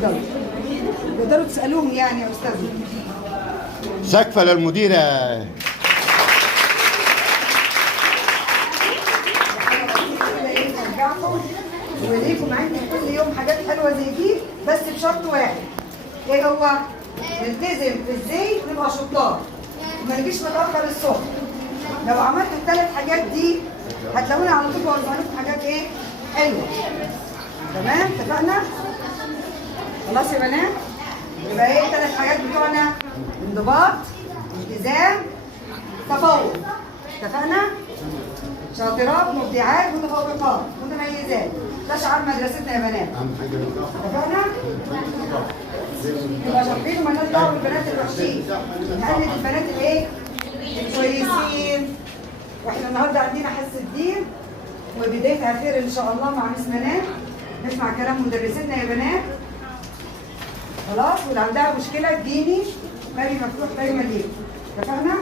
اتفضلوا. تقدروا تسألوهم يعني يا أستاذنا. سقفة للمديرة. وليكم عندي كل يوم حاجات حلوة زي دي، بس بشرط واحد. ايه هو؟ نلتزم في ازاي نبقى شطار. وما نجيش متأخر الصبح. لو عملت الثلاث حاجات دي هتلاقوني على طول بوزع لكم حاجات ايه؟ حلوة. تمام؟ اتفقنا؟ خلاص يا بنات؟ يبقى ايه الثلاث حاجات بتوعنا؟ انضباط، التزام، تفوق. اتفقنا؟ شاطرات، مبدعات، متفوقات، متميزات. ده شعار مدرستنا يا بنات. اتفقنا؟ يبقى شاطرين ومالناش دعوه بالبنات الوحشين. نقلد البنات الايه؟ الكويسين. واحنا النهارده عندنا حصه دين وبدايتها خير ان شاء الله مع مس منال. نسمع كلام مدرستنا يا بنات. خلاص؟ واللي عندها مشكله تجيني، بالي مفتوح دايما ليكم. اتفقنا؟